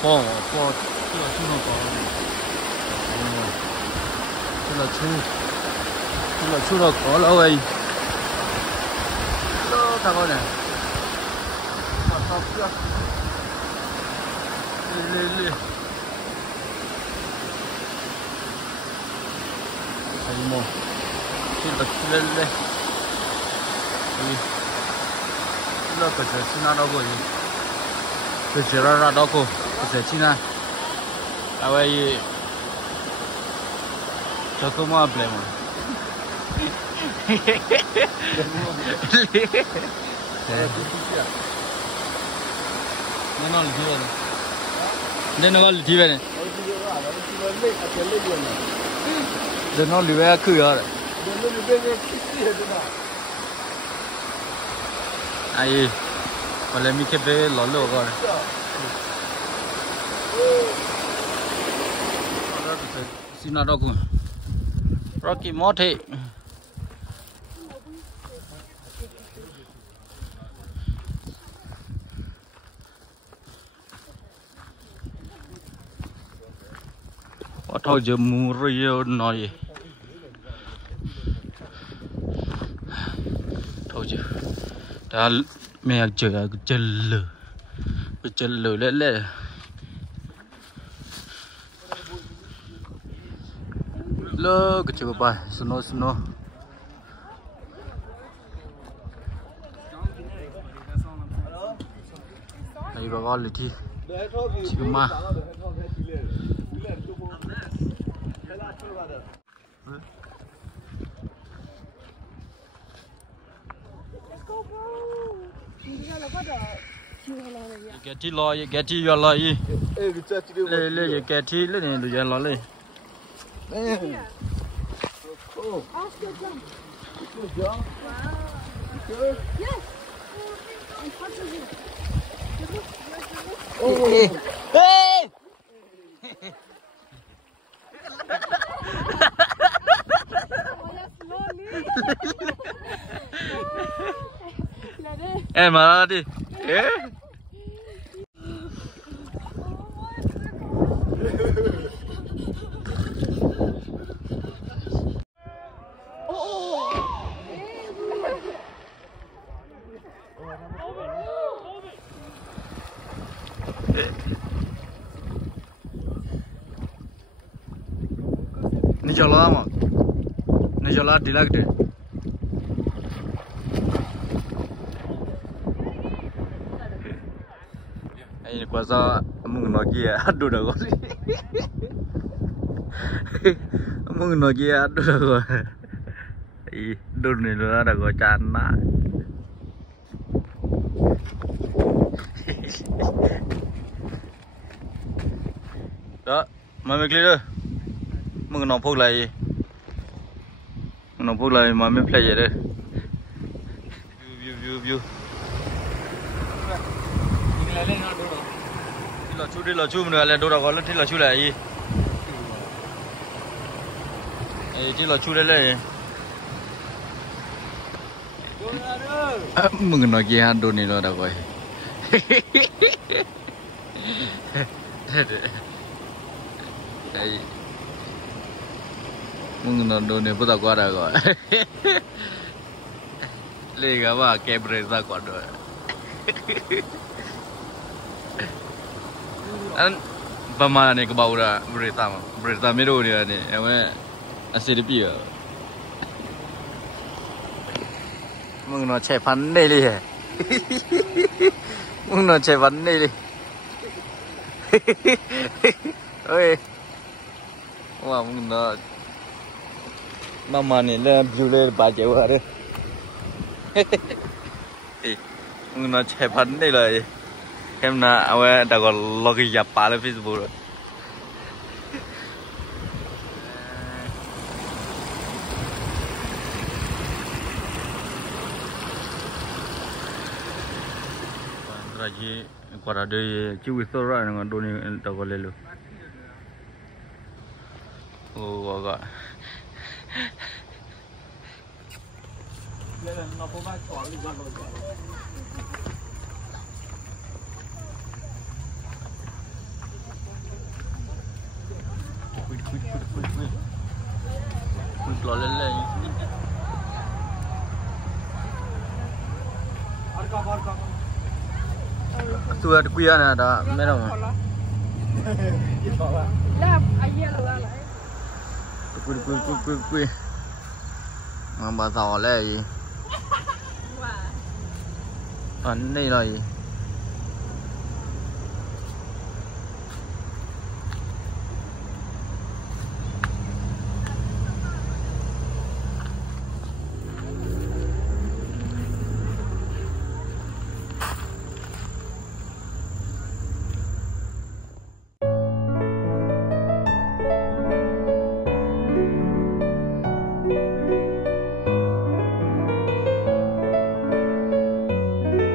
包这了出了包这了出了高了喂，这大个呢，好来，哎么，这了出来，这个是西南那个。这接了那道口，这现在，那位这个嘛不来嘛？嘿嘿嘿嘿，那哪里去了？那哪个里去了？这哪里边去了？哎。Kalau mikir deh lalu kan. Sini ada aku. Rocky Mote. Atau jemur ya nai. Tahu je. Dah mẹ chờ cái chân lửa lên lơ cái chờ bài snow đây bà con thì chỉ mà cái thi lo cái thi vào lo gì lên cái thi lên này được lo lên em mà đi ni jalan mà ni jalan di lagi deh ini kuasa mengenai aduh dah kau mengenai aduh dah kau aduh ni lah dah kau cana đó mà clear rồi mừng nòng phô lại mà mới play vậy đấy view đi là chú mình là đồ đâu có lên thì là chú lại thì là chú đây này mừng nói kia đồ này là đâu rồi đây mừng nói đồ này bắt đầu qua đây rồi lấy cái mà kem ra qua rồi anh bama này có bao ra berita meru dia ni, emang asyik dia. Mungkin nak cek pandai ni, mungkin nak cek pandai ni. Oi, wah mungkin nak mama ni le bule baca ada. Mungkin nak cek pandai lah. Em na awe đã có login Japan lên Facebook rồi. Raji qua đây chú Victor rồi nó đôi này đã có lên luôn. Ồ gọi. Lên nó có vai trò gì vậy? Tôi quy này đã mấy đâu mà. Quy. Mà bà giò là gì? Ấn đây là gì?